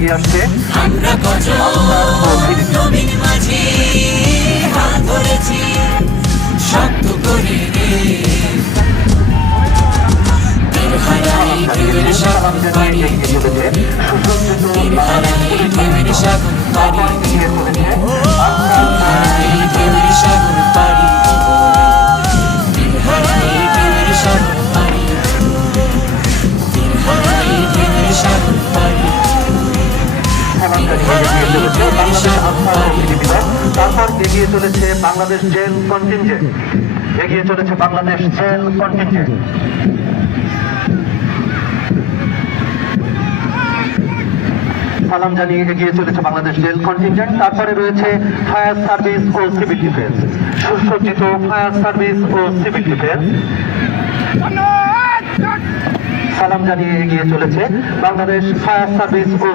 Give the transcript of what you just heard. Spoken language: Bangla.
এগিয়ে আসছে আমরা কজন নবীন মাঝি হাত ধরেছি শক্ত করে রে তীর হারাই ঢেউয়ের সাগর পাড়ি তীর হারাই ঢেউয়ের সাগর পাড়ি তীর হারাই ঢেউয়ের সাগর পাড়ি তীর হারাই ঢেউয়ের সাগর পাড়ি তীর হারাই ঢেউয়ের সাগর পাড়ি তারপর এগিয়ে চলেছে বাংলাদেশ জেল কন্টিনজেন্ট এগিয়ে চলেছে বাংলাদেশ জেল কন্টিনজেন্ট সালাম জানিয়ে এগিয়ে চলেছে বাংলাদেশ জেল কন্টিনজেন্ট তারপরে রয়েছে ফায়ার সার্ভিস ও সিভিল ডিফেন্স সুসজ্জিত ফায়ার সার্ভিস ও সিভিল ডিফেন্স সালাম জানিয়ে এগিয়ে চলেছে বাংলাদেশ ফায়ার সার্ভিস ও